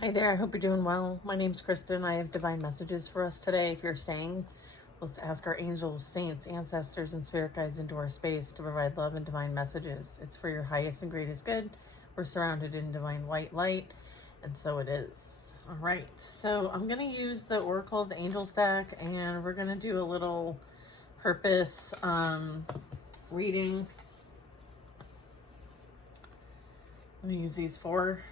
Hi there, I hope you're doing well. My name's Kristen. I have divine messages for us today. If you're staying, let's ask our angels, saints, ancestors, and spirit guides into our space to provide love and divine messages. It's for your highest and greatest good. We're surrounded in divine white light, and so it is. All right, so I'm going to use the Oracle of the Angels deck, and we're going to do a little purpose reading. I'm going to use these four.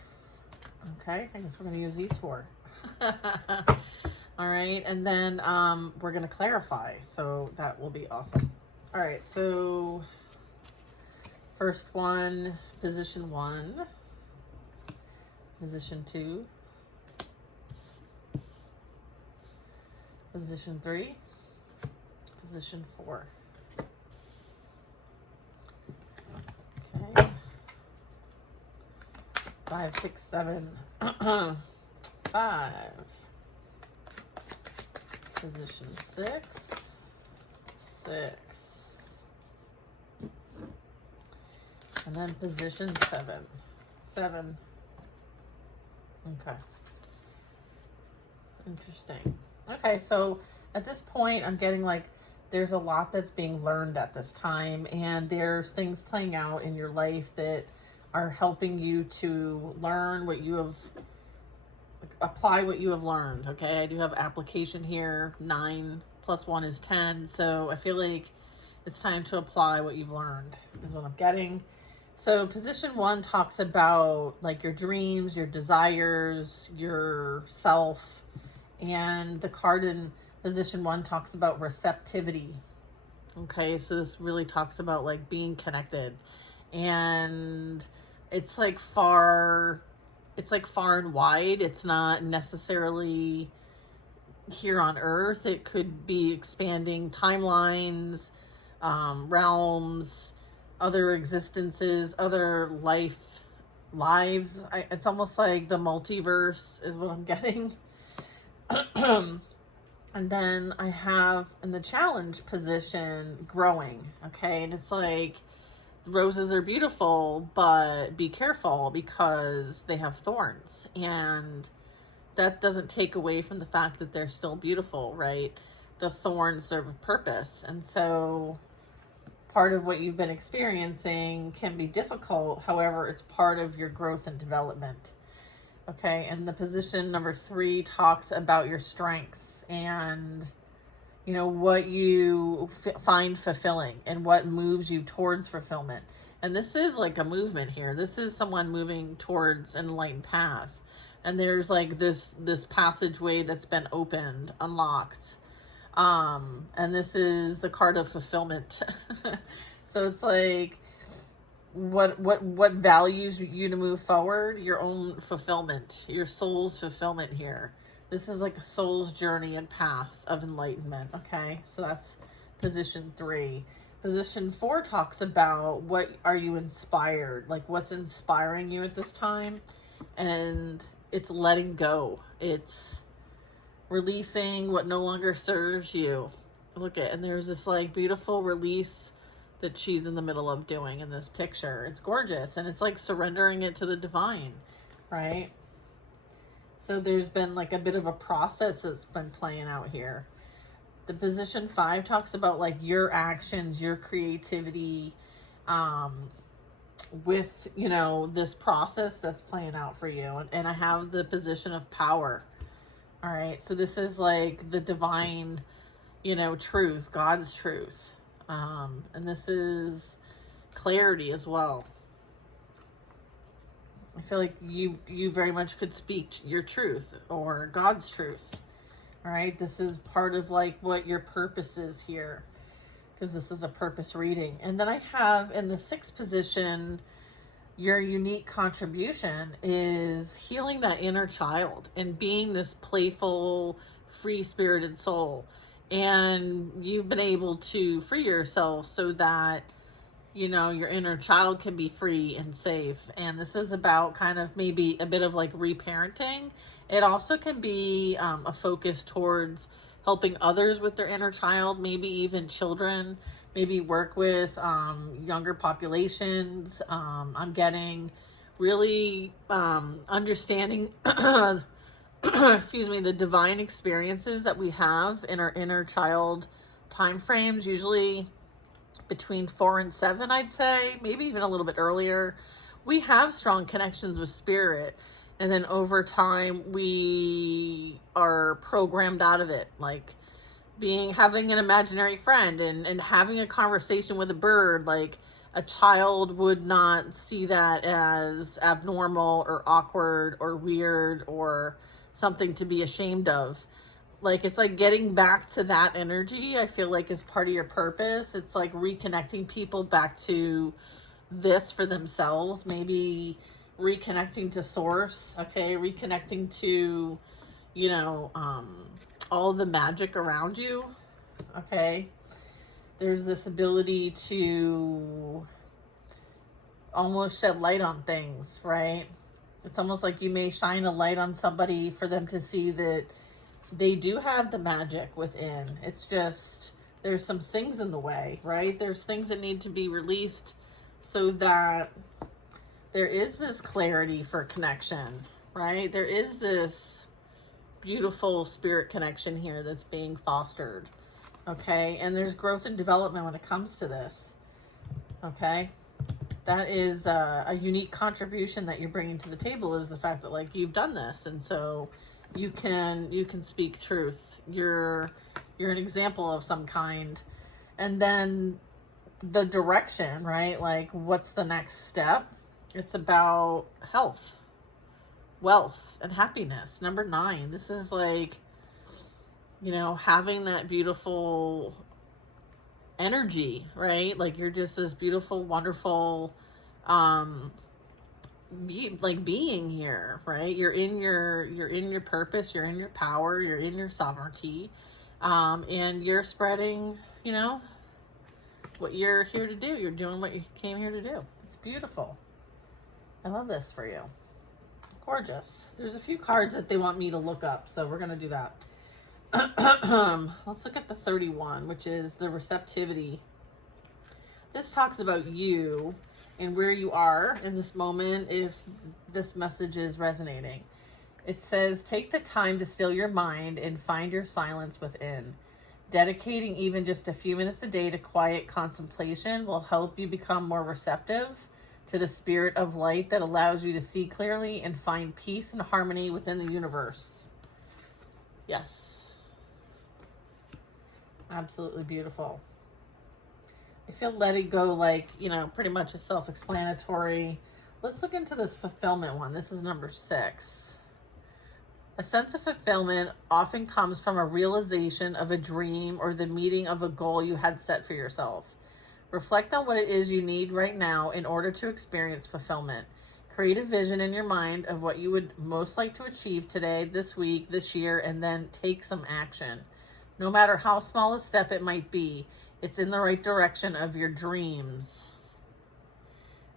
Okay, I guess we're going to use these four. All right, and then we're going to clarify, so that will be awesome. All right, so first one, position 1, position 2, position 3, position 4. Okay. 5, 6, 7, 5, position 6, 6, and then position 7, 7. Okay. Interesting. Okay, so at this point, I'm getting like there's a lot that's being learned at this time, and there's things playing out in your life that are helping you to learn what you have, apply what you have learned. Okay, I do have application here. 9 plus 1 is 10. So I feel like it's time to apply what you've learned is what I'm getting. So position 1 talks about like your dreams, your desires, your self. And the card in position 1 talks about receptivity. Okay, so this really talks about like being connected. And it's like far and wide. It's not necessarily here on Earth. It could be expanding timelines, realms, other existences, other lives. It's almost like the multiverse is what I'm getting. And then I have in the challenge position growing. Okay, and it's like roses are beautiful, but be careful because they have thorns, and that doesn't take away from the fact that they're still beautiful, right? The thorns serve a purpose, and so part of what you've been experiencing can be difficult. However, it's part of your growth and development. Okay, and the position number 3 talks about your strengths and what you find fulfilling and what moves you towards fulfillment. And this is like a movement here. This is someone moving towards an enlightened path. And there's like this passageway that's been opened, unlocked. And this is the card of fulfillment. So it's like what values you to move forward, your own fulfillment, your soul's fulfillment here. This is like a soul's journey and path of enlightenment. Okay, so that's position 3. Position 4 talks about what are you inspired, like what's inspiring you at this time, and it's letting go. It's releasing what no longer serves you. Look at, and there's this like beautiful release that she's in the middle of doing in this picture. It's gorgeous, and it's like surrendering it to the divine, right? So there's been like a bit of a process that's been playing out here. The position 5 talks about like your actions, your creativity, with, this process that's playing out for you. And I have the position of power. All right. So this is like the divine, truth, God's truth. And this is clarity as well. I feel like you very much could speak your truth or God's truth. All right, this is part of like what your purpose is here, because this is a purpose reading. And then I have in the 6th position, your unique contribution is healing that inner child and being this playful, free-spirited soul. And you've been able to free yourself so that your inner child can be free and safe. And this is about kind of maybe a bit of like reparenting. It also can be a focus towards helping others with their inner child, maybe even children, maybe work with younger populations. I'm getting really understanding excuse me, the divine experiences that we have in our inner child time frames, usually between 4 and 7, I'd say, maybe even a little bit earlier. We have strong connections with spirit, and then over time we are programmed out of it, like having an imaginary friend and having a conversation with a bird. Like, a child would not see that as abnormal or awkward or weird or something to be ashamed of. Like, it's like getting back to that energy, I feel like, is part of your purpose. It's like reconnecting people back to this for themselves, maybe reconnecting to source, okay, reconnecting to, you know, all the magic around you, okay. There's this ability to almost shed light on things, right? It's almost like you may shine a light on somebody for them to see that they do have the magic within. It's just there's some things in the way, right? There's things that need to be released so that there is this clarity for connection, right? There is this beautiful spirit connection here that's being fostered, okay? And there's growth and development when it comes to this, okay? That is a unique contribution that you're bringing to the table, is the fact that, like, you've done this, and so you can speak truth. You're an example of some kind. And then the direction, right? Like, what's the next step? It's about health, wealth, and happiness. Number 9. This is like, you know, having that beautiful energy, right? Like, you're just this beautiful, wonderful, being here, right? You're in your purpose, you're in your power, you're in your sovereignty, and you're spreading, you know, what you're here to do. You're doing what you came here to do. It's beautiful. I love this for you. Gorgeous. There's a few cards that they want me to look up, so we're going to do that. Let's look at the 31, which is the receptivity. This talks about you and where you are in this moment, if this message is resonating. It says, take the time to still your mind and find your silence within. Dedicating even just a few minutes a day to quiet contemplation will help you become more receptive to the spirit of light that allows you to see clearly and find peace and harmony within the universe. Yes. Absolutely beautiful. I feel letting go, like, you know, pretty much a self-explanatory. Let's look into this fulfillment one. This is number 6. A sense of fulfillment often comes from a realization of a dream or the meeting of a goal you had set for yourself. Reflect on what it is you need right now in order to experience fulfillment. Create a vision in your mind of what you would most like to achieve today, this week, this year, and then take some action. No matter how small a step it might be, it's in the right direction of your dreams.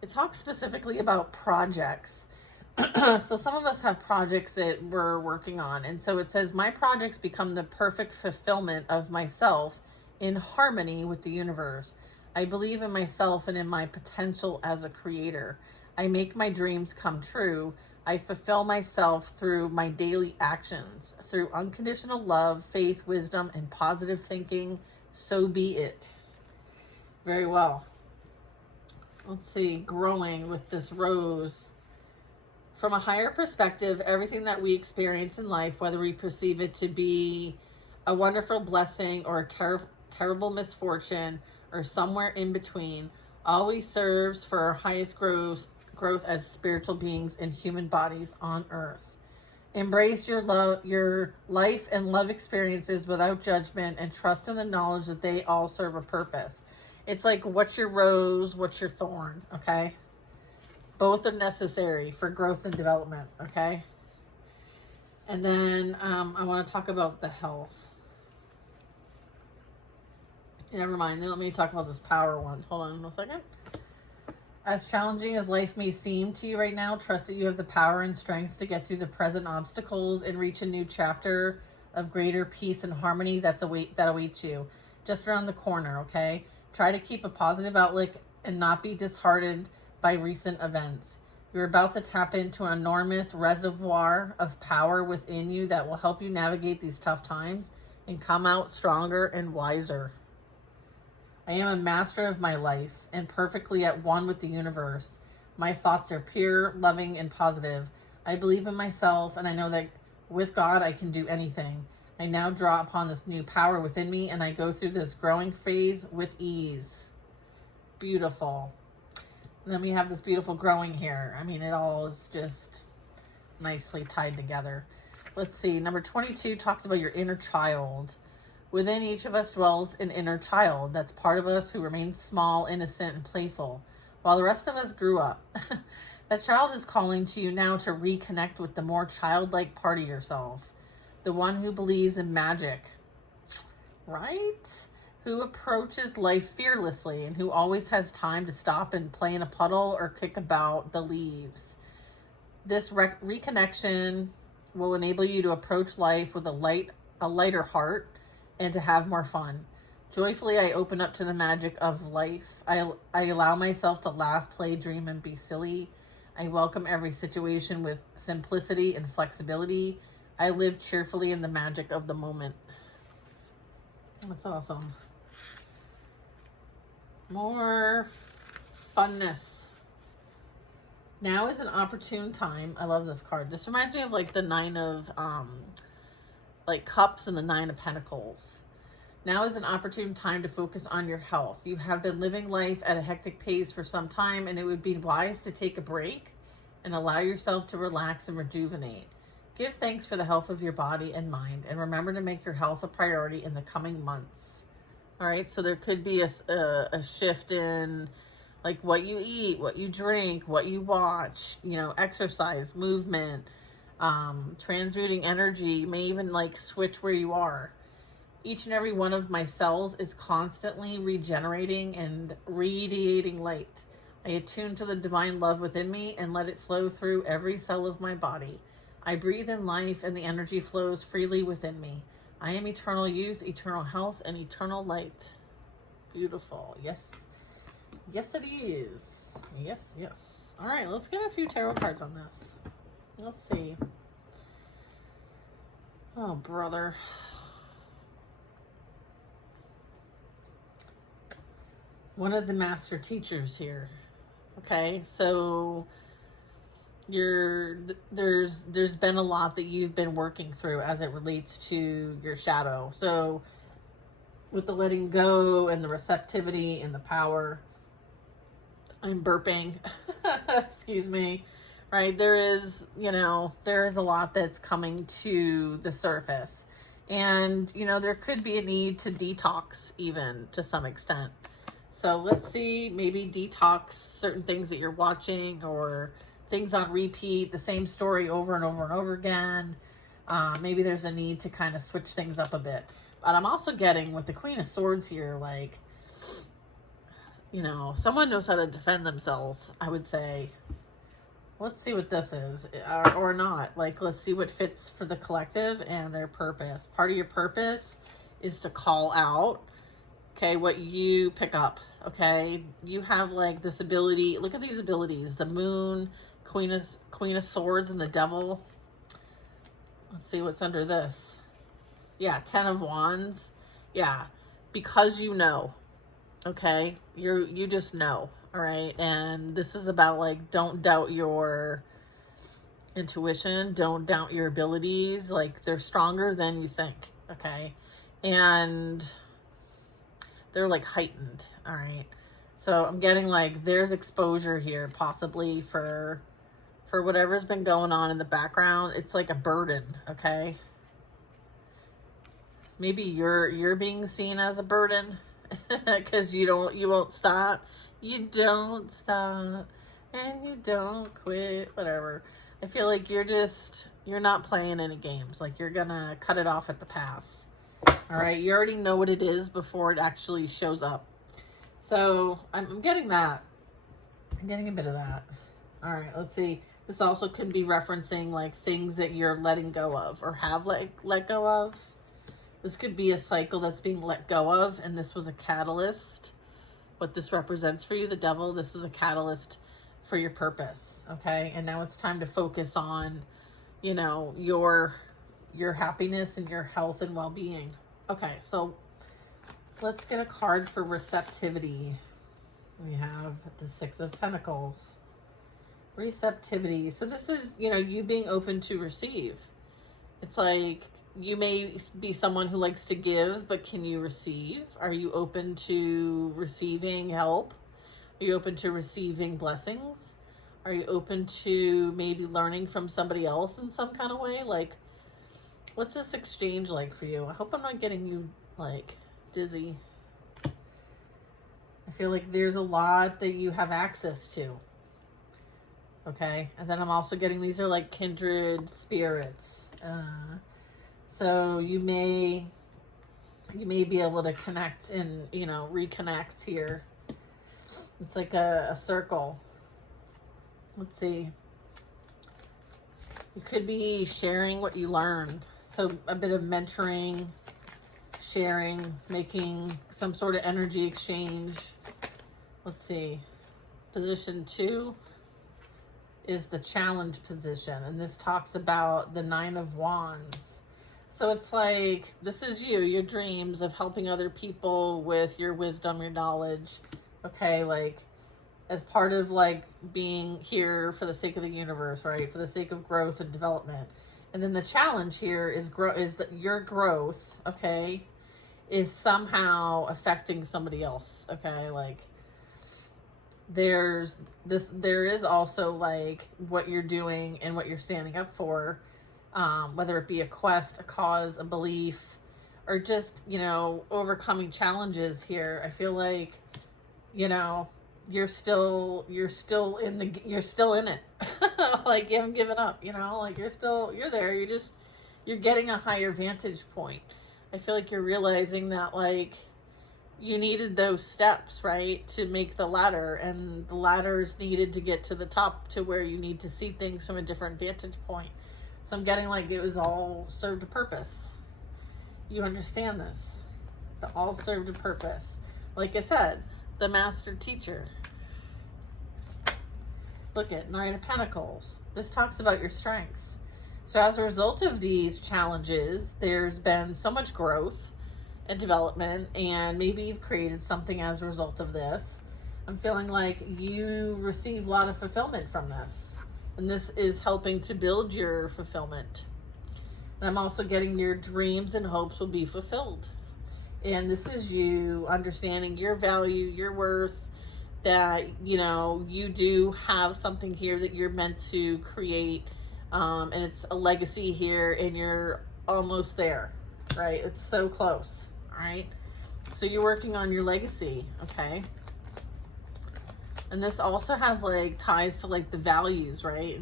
It talks specifically about projects. So some of us have projects that we're working on. And so it says, my projects become the perfect fulfillment of myself in harmony with the universe. I believe in myself and in my potential as a creator. I make my dreams come true. I fulfill myself through my daily actions, through unconditional love, faith, wisdom, and positive thinking. So be it. Very well. Let's see, growing with this rose. From a higher perspective, everything that we experience in life, whether we perceive it to be a wonderful blessing or a terrible misfortune or somewhere in between, always serves for our highest growth as spiritual beings in human bodies on earth. Embrace your life and love experiences without judgment, and trust in the knowledge that they all serve a purpose. It's like, what's your rose, what's your thorn, okay? Both are necessary for growth and development, okay? And then I want to talk about the health. Never mind, let me talk about this power one. Hold on one second. As challenging as life may seem to you right now, trust that you have the power and strength to get through the present obstacles and reach a new chapter of greater peace and harmony that awaits you just around the corner, okay? Try to keep a positive outlook and not be disheartened by recent events. You're about to tap into an enormous reservoir of power within you that will help you navigate these tough times and come out stronger and wiser. I am a master of my life and perfectly at one with the universe. My thoughts are pure, loving, and positive. I believe in myself, and I know that with God I can do anything. I now draw upon this new power within me, and I go through this growing phase with ease. Beautiful. And then we have this beautiful growing here. I mean, it all is just nicely tied together. Let's see. Number 22 talks about your inner child. Within each of us dwells an inner child. That's part of us who remains small, innocent, and playful, while the rest of us grew up. That child is calling to you now to reconnect with the more childlike part of yourself, the one who believes in magic, right? Who approaches life fearlessly and who always has time to stop and play in a puddle or kick about the leaves. This reconnection will enable you to approach life with a lighter heart and to have more fun. Joyfully, I open up to the magic of life. I allow myself to laugh, play, dream, and be silly. I welcome every situation with simplicity and flexibility. I live cheerfully in the magic of the moment. That's awesome. More funness. Now is an opportune time. I love this card. This reminds me of like the 9 of like cups and the 9 of pentacles. Now is an opportune time to focus on your health. You have been living life at a hectic pace for some time, and it would be wise to take a break and allow yourself to relax and rejuvenate. Give thanks for the health of your body and mind, and remember to make your health a priority in the coming months. All right, so there could be a shift in like what you eat, what you drink, what you watch, you know, exercise, movement, transmuting energy. You may even like switch where you are. Each and every one of my cells is constantly regenerating and radiating light. I attune to the divine love within me and let it flow through every cell of my body. I breathe in life and the energy flows freely within me. I am eternal youth, eternal health, and eternal light. Beautiful. Yes. Yes, it is. Yes, yes. All right, let's get a few tarot cards on this. Let's see. Oh, brother. One of the master teachers here. Okay, so there's been a lot that you've been working through as it relates to your shadow. So with the letting go and the receptivity and the power, I'm burping. Excuse me. Right, there is a lot that's coming to the surface. And, there could be a need to detox even to some extent. So let's see, maybe detox certain things that you're watching or things on repeat, the same story over and over and over again. Maybe there's a need to kind of switch things up a bit. But I'm also getting with the Queen of Swords here, like, someone knows how to defend themselves, I would say. Let's see what this is, or not. Like, let's see what fits for the collective and their purpose. Part of your purpose is to call out, okay, what you pick up, okay? You have, like, this ability. Look at these abilities. The Moon, Queen of Swords, and the Devil. Let's see what's under this. Yeah, 10 of Wands. Yeah, because you know, okay? You just know. All right, and this is about, like, don't doubt your intuition, don't doubt your abilities, like, they're stronger than you think, okay? And they're, like, heightened, all right? So I'm getting, like, there's exposure here, possibly, for whatever's been going on in the background. It's like a burden, okay? Maybe you're being seen as a burden, because you won't stop. You don't stop and you don't quit, whatever. I feel like you're not playing any games. Like, you're gonna cut it off at the pass. All right, you already know what it is before it actually shows up. So I'm getting that. I'm getting a bit of that. All right, let's see. This also could be referencing, like, things that you're letting go of or have let go of. This could be a cycle that's being let go of, and this was a catalyst. What this represents for you, the Devil, this is a catalyst for your purpose. Okay. And now it's time to focus on, you know, your happiness and your health and well-being. Okay. So let's get a card for receptivity. We have the Six of Pentacles. Receptivity. So this is, you know, you being open to receive. It's like you may be someone who likes to give, but can you receive? Are you open to receiving help? Are you open to receiving blessings? Are you open to maybe learning from somebody else in some kind of way? Like, what's this exchange like for you? I hope I'm not getting you, like, dizzy. I feel like there's a lot that you have access to. Okay. And then I'm also getting, these are like kindred spirits. So you may be able to connect and, you know, reconnect here. It's like a circle. Let's see. You could be sharing what you learned. So a bit of mentoring, sharing, making some sort of energy exchange. Let's see. Position 2 is the challenge position. And this talks about the Nine of Wands. So it's like, this is you, your dreams of helping other people with your wisdom, your knowledge. Okay, like as part of like being here for the sake of the universe, right? For the sake of growth and development. And then the challenge here is that your growth, okay, is somehow affecting somebody else. Okay, like there is also like what you're doing and what you're standing up for, whether it be a quest, a cause, a belief, or just, you know, overcoming challenges here. I feel like, you know, you're still in it. Like you haven't given up, you know, like you're there. You're getting a higher vantage point. I feel like you're realizing that like you needed those steps, right, to make the ladder, and the ladder's needed to get to the top to where you need to see things from a different vantage point. So I'm getting like it was all served a purpose. You understand this? It's all served a purpose. Like I said, the master teacher. Look at Nine of Pentacles. This talks about your strengths. So as a result of these challenges, there's been so much growth and development, and maybe you've created something as a result of this. I'm feeling like you receive a lot of fulfillment from this, and this is helping to build your fulfillment. And I'm also getting your dreams and hopes will be fulfilled. And this is you understanding your value, your worth, that, you know, you do have something here that you're meant to create. And it's a legacy here, and you're almost there, right? It's so close, right? So you're working on your legacy, okay? And this also has like ties to like the values, right?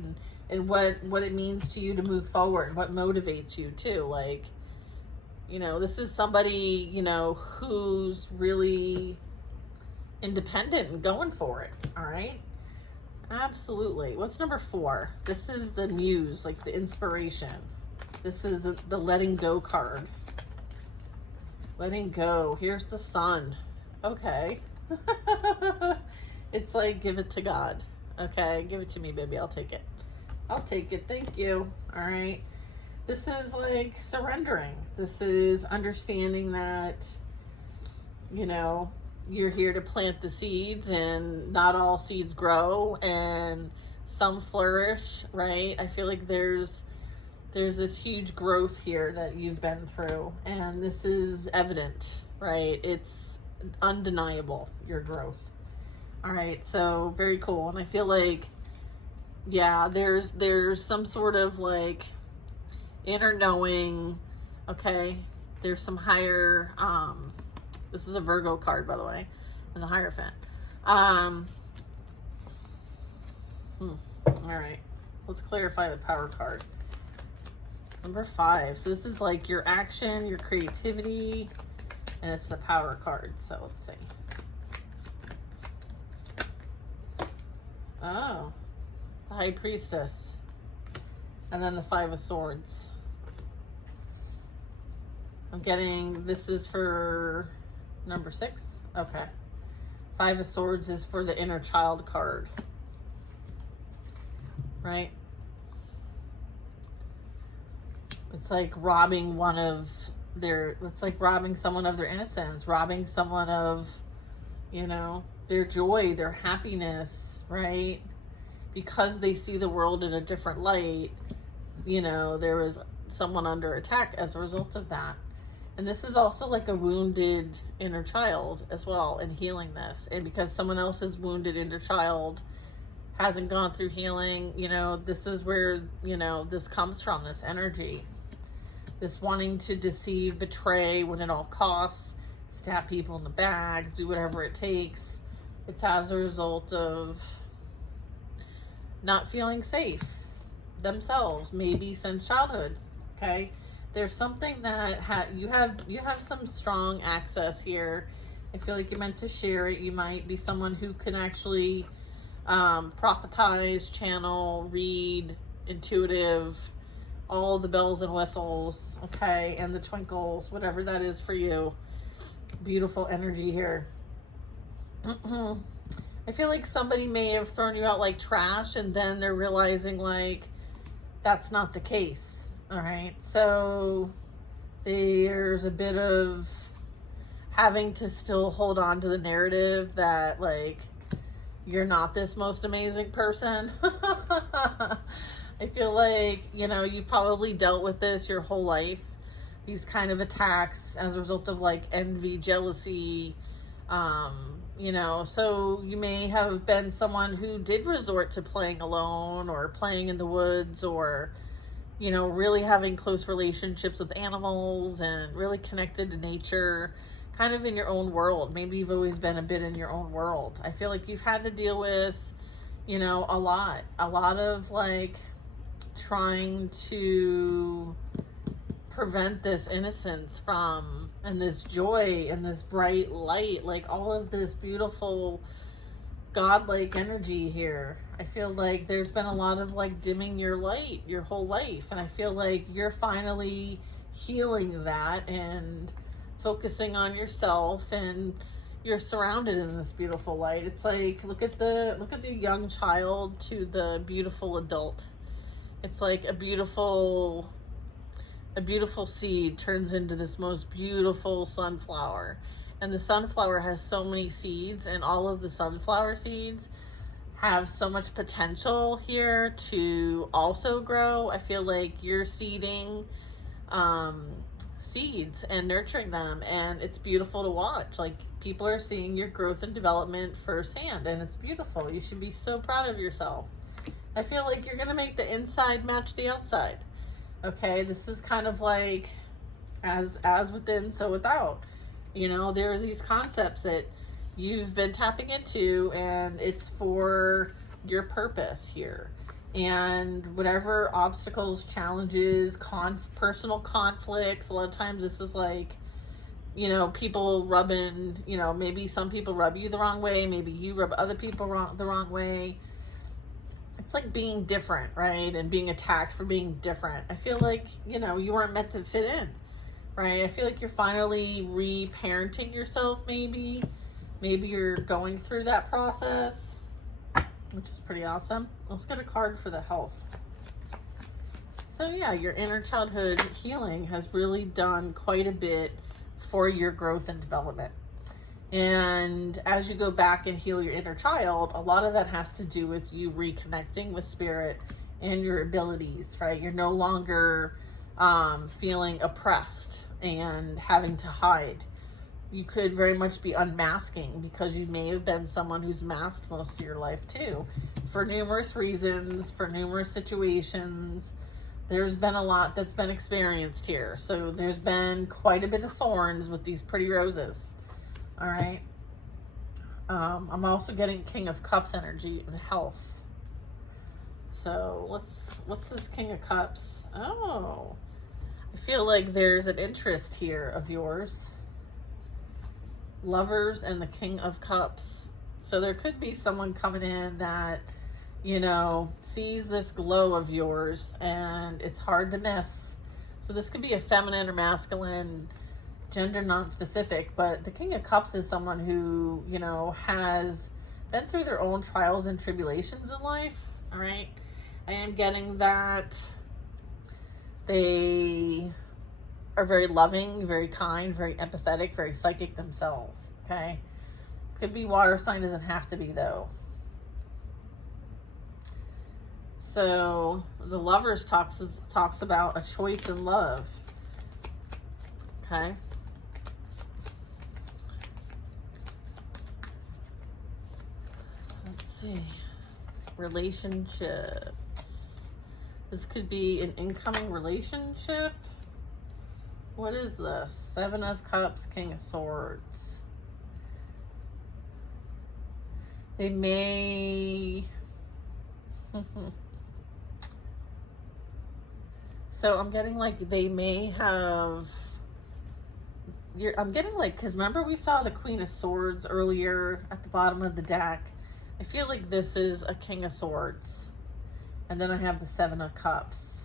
And what it means to you to move forward, what motivates you too. Like, you know, this is somebody, you know, who's really independent and going for it, all right? Absolutely. What's number 4? This is the muse, like the inspiration. This is the letting go card. Letting go. Here's the sun. Okay. It's like, give it to God. Okay, give it to me, baby. I'll take it. I'll take it. Thank you. All right. This is like surrendering. This is understanding that, you know, you're here to plant the seeds, and not all seeds grow, and some flourish, right? I feel like there's this huge growth here that you've been through, and this is evident, right? It's undeniable, your growth. All right, so very cool. And I feel like, yeah, there's some sort of like inner knowing, okay? There's some higher, this is a Virgo card, by the way, and the Hierophant. All right, let's clarify the Power card. Number 5. So this is like your action, your creativity, and it's the Power card. So let's see. Oh, the High Priestess, and then the 5 of Swords. I'm getting, this is for number 6. Okay. 5 of Swords is for the inner child card. right? It's like robbing it's like robbing someone of their innocence, robbing someone of, their joy, their happiness, right? Because they see the world in a different light, there was someone under attack as a result of that. And this is also like a wounded inner child as well, and healing this. And because someone else's wounded inner child hasn't gone through healing, this is where, this comes from, this energy. This wanting to deceive, betray, win at all costs, stab people in the back, do whatever it takes. It's as a result of not feeling safe themselves, maybe since childhood. Okay, there's something that you have some strong access here. I feel like you're meant to share it. You might be someone who can actually prophetize, channel, read, intuitive, all the bells and whistles, okay, and the twinkles, whatever that is for you. Beautiful energy here. I feel like somebody may have thrown you out like trash, and then they're realizing like that's not the case. All right, so there's a bit of having to still hold on to the narrative that like you're not this most amazing person. I feel like, you've probably dealt with this your whole life. These kind of attacks as a result of like envy, jealousy, so you may have been someone who did resort to playing alone or playing in the woods, or, really having close relationships with animals and really connected to nature, kind of in your own world. Maybe you've always been a bit in your own world. I feel like you've had to deal with, a lot of like trying to prevent this innocence from, and this joy and this bright light, like all of this beautiful godlike energy here. I feel like there's been a lot of like dimming your light your whole life, and I feel like you're finally healing that and focusing on yourself, and you're surrounded in this beautiful light. It's like look at the young child to the beautiful adult. It's like a beautiful seed turns into this most beautiful sunflower. And the sunflower has so many seeds, and all of the sunflower seeds have so much potential here to also grow. I feel like you're seeding seeds and nurturing them, and it's beautiful to watch. Like, people are seeing your growth and development firsthand, and it's beautiful. You should be so proud of yourself. I feel like you're gonna make the inside match the outside. Okay, this is kind of like as within, so without. There's these concepts that you've been tapping into, and it's for your purpose here. And whatever obstacles, challenges, personal conflicts, a lot of times this is like, people rubbing, maybe some people rub you the wrong way, maybe you rub other people the wrong way. It's like being different, right? And being attacked for being different. I feel like, you weren't meant to fit in, right? I feel like you're finally reparenting yourself, maybe. Maybe you're going through that process, which is pretty awesome. Let's get a card for the health. So yeah, your inner childhood healing has really done quite a bit for your growth and development. And as you go back and heal your inner child, a lot of that has to do with you reconnecting with spirit and your abilities, right? You're no longer feeling oppressed and having to hide. You could very much be unmasking, because you may have been someone who's masked most of your life too, for numerous reasons, for numerous situations. There's been a lot that's been experienced here. So there's been quite a bit of thorns with these pretty roses. All right. I'm also getting King of Cups energy and health. So what's this King of Cups? Oh, I feel like there's an interest here of yours. Lovers and the King of Cups. So there could be someone coming in that, sees this glow of yours, and it's hard to miss. So this could be a feminine or masculine, gender non-specific, but the King of Cups is someone who, has been through their own trials and tribulations in life, all right? I am getting that they are very loving, very kind, very empathetic, very psychic themselves. Okay. Could be water sign, doesn't have to be though. So the Lovers talks about a choice in love. Okay. Let's see. Relationships. This could be an incoming relationship. What is this? 7 of Cups, King of Swords. They may... So I'm getting like they may have... I'm getting like, because remember we saw the Queen of Swords earlier at the bottom of the deck. I feel like this is a King of Swords. And then I have the 7 of Cups.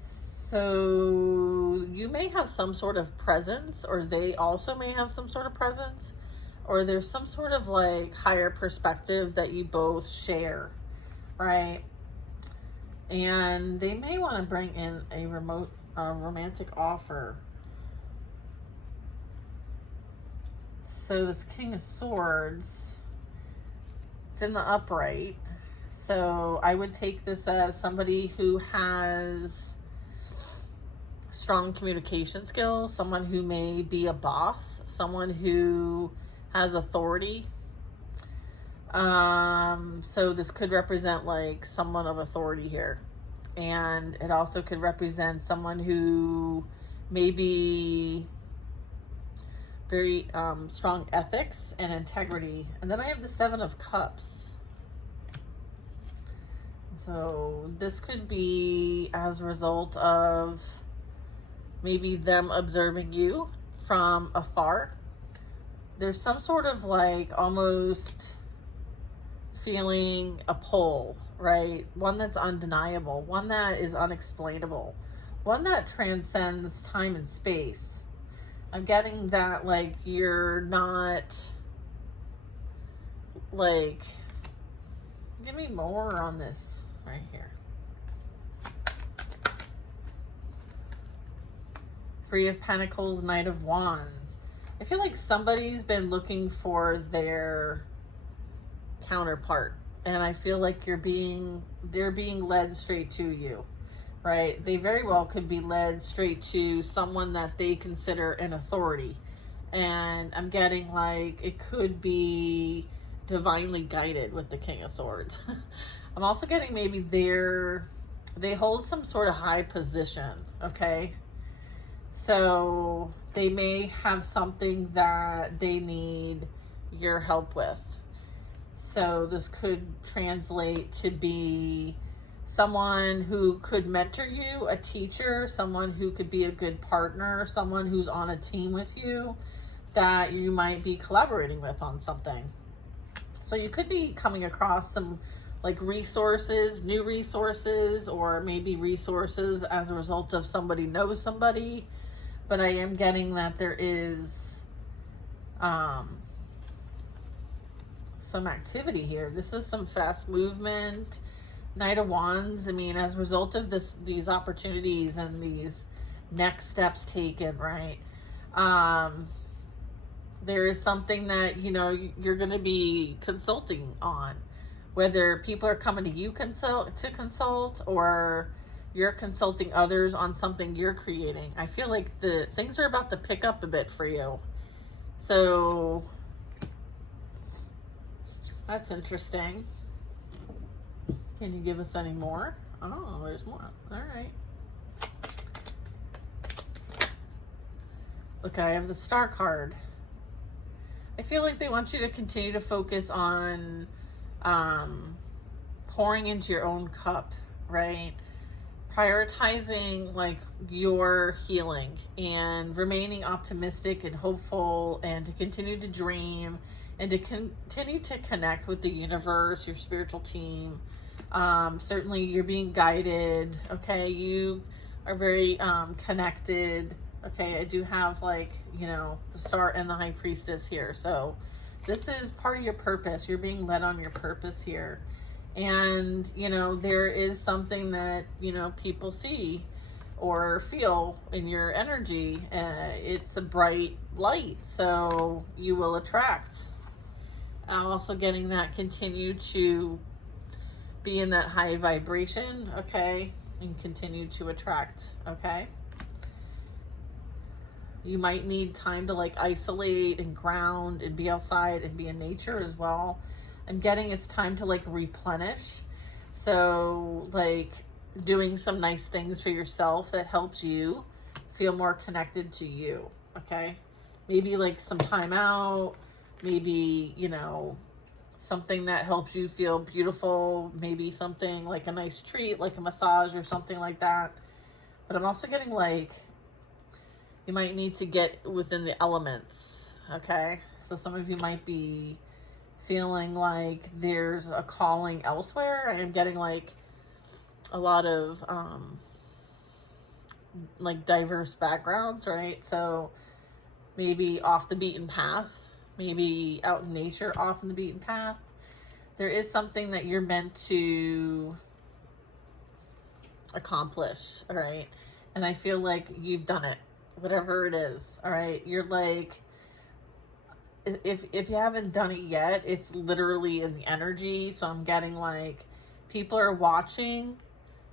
So you may have some sort of presence, or they also may have some sort of presence, or there's some sort of like higher perspective that you both share, right? And they may want to bring in a romantic offer. So this King of Swords, it's in the upright. So I would take this as somebody who has strong communication skills, someone who may be a boss, someone who has authority. So this could represent like someone of authority here. And it also could represent someone who may be very strong ethics and integrity. And then I have the 7 of Cups. So this could be as a result of maybe them observing you from afar. There's some sort of like almost feeling a pull, right? One that's undeniable, one that is unexplainable, one that transcends time and space. I'm getting that like you're not like, give me more on this right here. 3 of Pentacles, Knight of Wands. I feel like somebody's been looking for their counterpart, and I feel like they're being led straight to you, right? They very well could be led straight to someone that they consider an authority, and I'm getting like it could be divinely guided with the King of Swords. I'm also getting maybe they hold some sort of high position, okay? So they may have something that they need your help with. So this could translate to be someone who could mentor you, a teacher, someone who could be a good partner, someone who's on a team with you that you might be collaborating with on something. So you could be coming across some like resources, new resources, or maybe resources as a result of somebody knows somebody. But I am getting that there is some activity here. This is some fast movement. Knight of Wands. I mean, as a result of these opportunities and these next steps taken, right? There is something that, you know, you're going to be consulting on, whether people are coming to you to consult, or you're consulting others on something you're creating. I feel like the things are about to pick up a bit for you. So that's interesting. Can you give us any more? Oh, there's more. All right. Look, I have the Star card. I feel like they want you to continue to focus on pouring into your own cup, right? Prioritizing like your healing and remaining optimistic and hopeful, and to continue to dream and to continue to connect with the universe, your spiritual team. Certainly you're being guided. Okay. You are very connected. Okay. I do have like, you know, the Star and the High Priestess here. So this is part of your purpose. You're being led on your purpose here. And, you know, there is something that, you know, people see or feel in your energy. It's a bright light, so you will attract. I'm also getting that continue to be in that high vibration, okay, and continue to attract, okay. You might need time to like isolate and ground and be outside and be in nature as well. I'm getting it's time to like replenish. So like doing some nice things for yourself that helps you feel more connected to you, okay? Maybe like some time out, maybe, you know, something that helps you feel beautiful, maybe something like a nice treat, like a massage or something like that. But I'm also getting like, you might need to get within the elements, okay? So some of you might be feeling like there's a calling elsewhere. I am getting like a lot of like diverse backgrounds, right? So maybe off the beaten path, maybe out in nature, off in the beaten path. There is something that you're meant to accomplish, all right? And I feel like you've done it, whatever it is, all right? You're like, if you haven't done it yet, it's literally in the energy. So I'm getting like people are watching,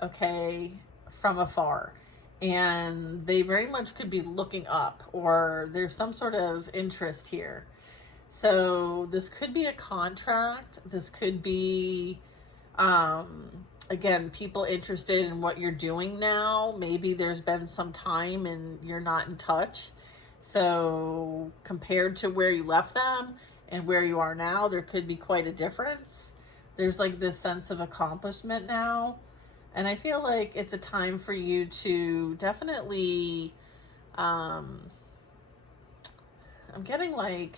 okay, from afar, and they very much could be looking up, or there's some sort of interest here. So this could be a contract. This could be, again, people interested in what you're doing now. Maybe there's been some time and you're not in touch. So compared to where you left them and where you are now, there could be quite a difference. There's like this sense of accomplishment now. And I feel like it's a time for you to definitely, I'm getting like,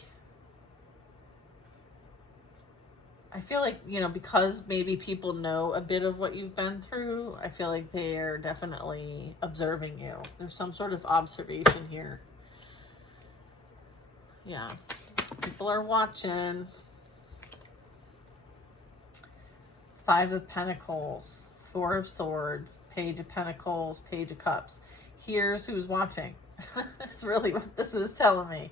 I feel like, you know, because maybe people know a bit of what you've been through, I feel like they're definitely observing you. There's some sort of observation here. Yeah. People are watching. 5 of Pentacles, 4 of Swords, Page of Pentacles, Page of Cups. Here's who's watching. That's really what this is telling me.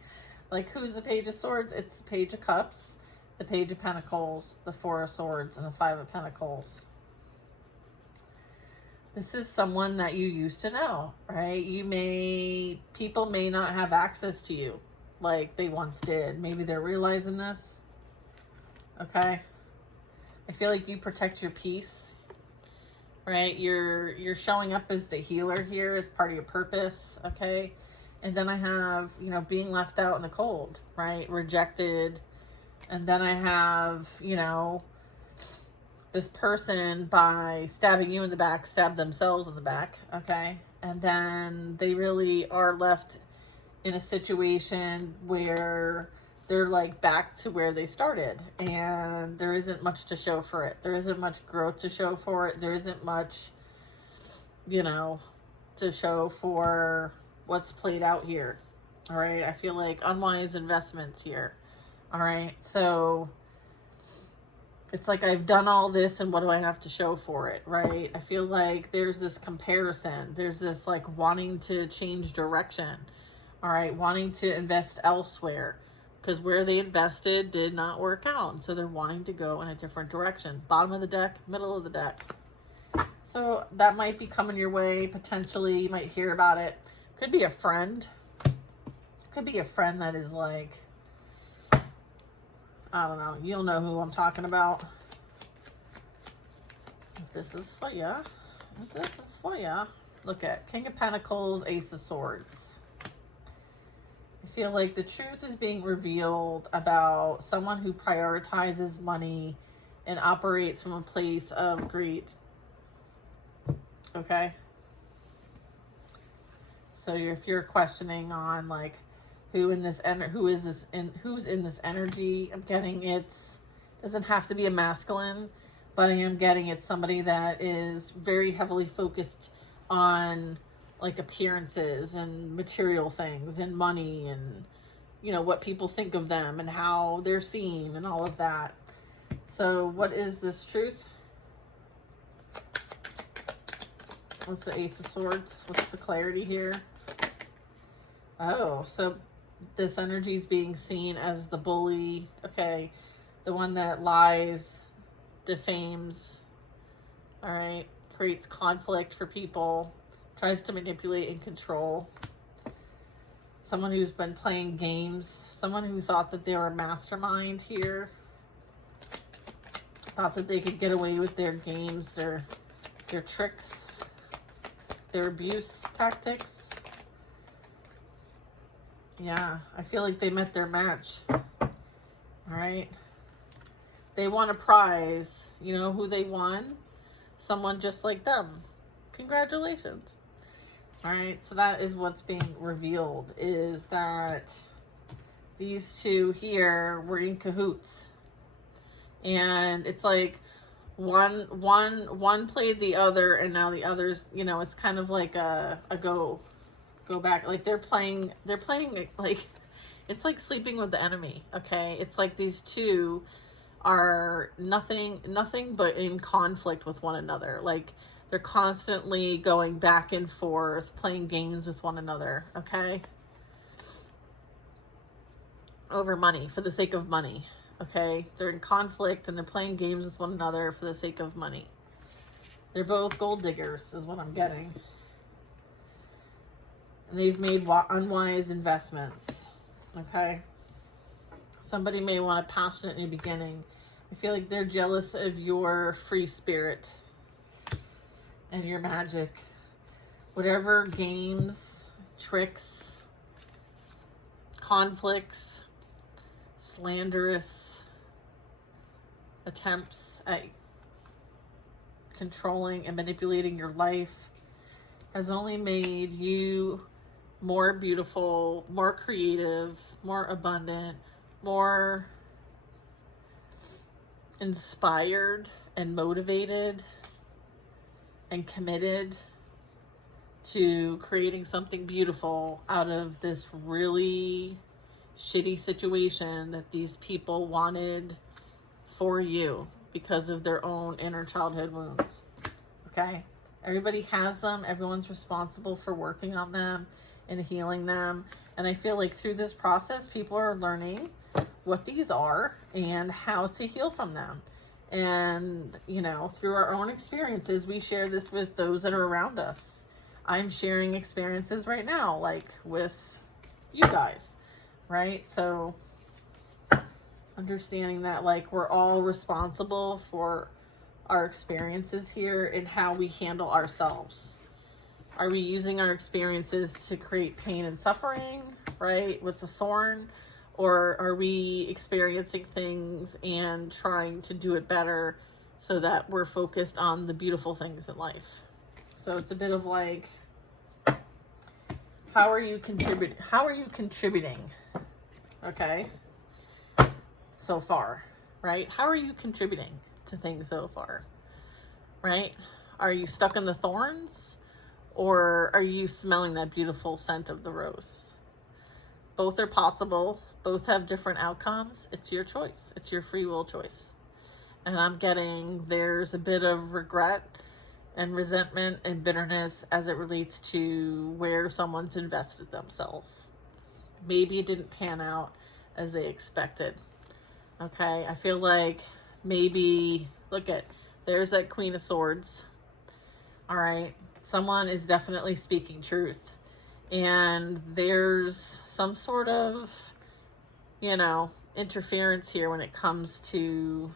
Like, who's the Page of Swords? It's the Page of Cups, the Page of Pentacles, the 4 of Swords, and the 5 of Pentacles. This is someone that you used to know, right? People may not have access to you like they once did. Maybe they're realizing this, okay? I feel like you protect your peace, right? You're showing up as the healer here as part of your purpose, okay? And then I have, you know, being left out in the cold, right? Rejected. And then I have, you know, this person, by stabbing you in the back, stabbed themselves in the back, okay? And then they really are left in a situation where they're like back to where they started, and there isn't much to show for it. There isn't much growth to show for it. There isn't much, you know, to show for what's played out here. All right. I feel like unwise investments here. All right. So it's like, I've done all this and what do I have to show for it? Right. I feel like there's this comparison. There's this like wanting to change direction. All right. Wanting to invest elsewhere, because where they invested did not work out. So they're wanting to go in a different direction. Bottom of the deck, middle of the deck. So that might be coming your way. Potentially, you might hear about it. Could be a friend. Could be a friend that is like, I don't know. You'll know who I'm talking about. If this is for you. If this is for you. Look at King of Pentacles, Ace of Swords. I feel like the truth is being revealed about someone who prioritizes money and operates from a place of greed. Okay? So if you're questioning on like who's in this energy, I'm getting doesn't have to be a masculine, but I am getting it's somebody that is very heavily focused on like appearances and material things and money and, you know, what people think of them and how they're seen and all of that. So what is this truth? What's the Ace of Swords? What's the clarity here? Oh, so this energy is being seen as the bully. Okay. The one that lies, defames, all right, creates conflict for people, tries to manipulate and control. Someone who's been playing games, someone who thought that they were a mastermind here, thought that they could get away with their games, their tricks, their abuse tactics. Yeah, I feel like they met their match. All right. They won a prize. You know who they won? Someone just like them. Congratulations. All right, so that is what's being revealed, is that these two here were in cahoots. And it's like one played the other, and now the other's, you know, it's kind of like a go back. Like they're playing like, it's like sleeping with the enemy, okay? It's like these two are nothing but in conflict with one another. Like they're constantly going back and forth, playing games with one another, okay? Over money, for the sake of money, okay? They're in conflict and they're playing games with one another for the sake of money. They're both gold diggers, is what I'm getting. And they've made unwise investments, okay? Somebody may want a passionate new beginning. I feel like they're jealous of your free spirit and your magic. Whatever games, tricks, conflicts, slanderous attempts at controlling and manipulating your life has only made you more beautiful, more creative, more abundant, more inspired and motivated and committed to creating something beautiful out of this really shitty situation that these people wanted for you because of their own inner childhood wounds. Okay? Everybody has them. Everyone's responsible for working on them and healing them. And I feel like through this process, people are learning what these are and how to heal from them. And, you know, through our own experiences, we share this with those that are around us. I'm sharing experiences right now, like with you guys, right? So understanding that, like, we're all responsible for our experiences here and how we handle ourselves. Are we using our experiences to create pain and suffering, right, with the thorn? Or are we experiencing things and trying to do it better so that we're focused on the beautiful things in life? So it's a bit of like, how are you contributing? Okay. So far, right? How are you contributing to things so far? Right? Are you stuck in the thorns? Or are you smelling that beautiful scent of the rose? Both are possible. Both have different outcomes. It's your choice. It's your free will choice. And I'm getting there's a bit of regret and resentment and bitterness as it relates to where someone's invested themselves. Maybe it didn't pan out as they expected. Okay, I feel like maybe, look at, there's that Queen of Swords. All right, someone is definitely speaking truth. And there's some sort of, you know, interference here when it comes to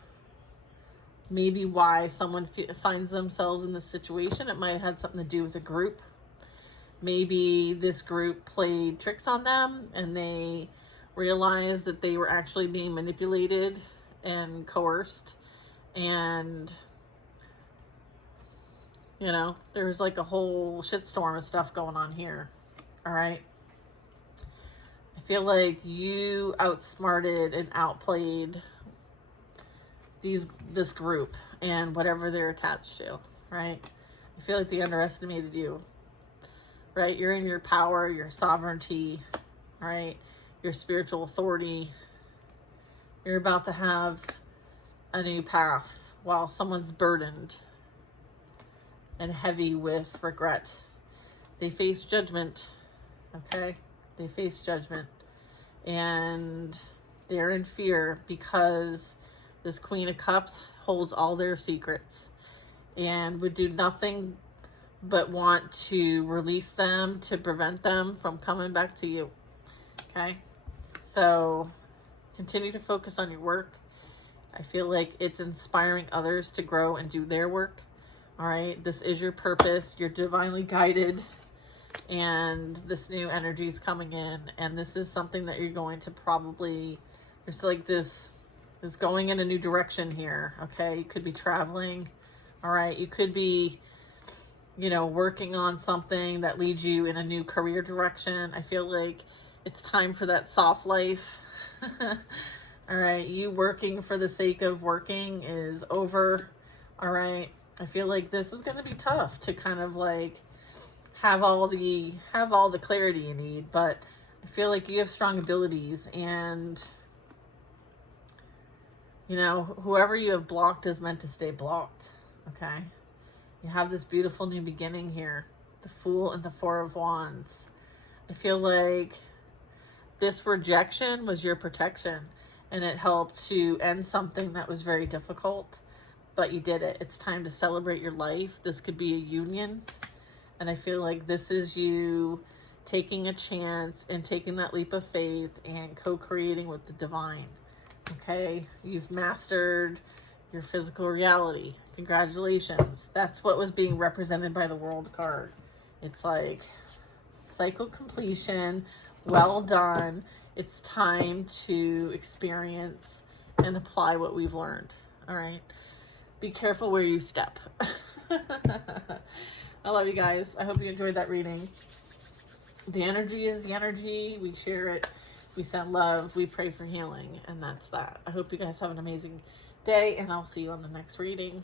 maybe why someone finds themselves in this situation. It might have had something to do with a group. Maybe this group played tricks on them and they realized that they were actually being manipulated and coerced. And, you know, there's like a whole shitstorm of stuff going on here. All right. I feel like you outsmarted and outplayed this group and whatever they're attached to, right? I feel like they underestimated you, right? You're in your power, your sovereignty, right? Your spiritual authority. You're about to have a new path while someone's burdened and heavy with regret. They face judgment, okay? They face judgment, and they're in fear because this Queen of Cups holds all their secrets and would do nothing but want to release them to prevent them from coming back to you, okay? So continue to focus on your work. I feel like it's inspiring others to grow and do their work. All right, this is your purpose. You're divinely guided, and this new energy is coming in, and this is something that you're going to probably, there's like this is going in a new direction here. Okay, you could be traveling. All right, you could be, you know, working on something that leads you in a new career direction. I feel like it's time for that soft life. All right, you working for the sake of working is over. All right, I feel like this is going to be tough to kind of like have all the clarity you need, but I feel like you have strong abilities, and you know, whoever you have blocked is meant to stay blocked. Okay, you have this beautiful new beginning here, the Fool and the Four of Wands. I feel like this rejection was your protection, and it helped to end something that was very difficult, but you did it. It's time to celebrate your life. This could be a union, and I feel like this is you taking a chance and taking that leap of faith and co-creating with the divine. Okay, you've mastered your physical reality. Congratulations. That's what was being represented by the World card. It's like cycle completion. Well done. It's time to experience and apply what we've learned. All right. Be careful where you step. I love you guys. I hope you enjoyed that reading. The energy is the energy. We share it. We send love. We pray for healing. And that's that. I hope you guys have an amazing day, and I'll see you on the next reading.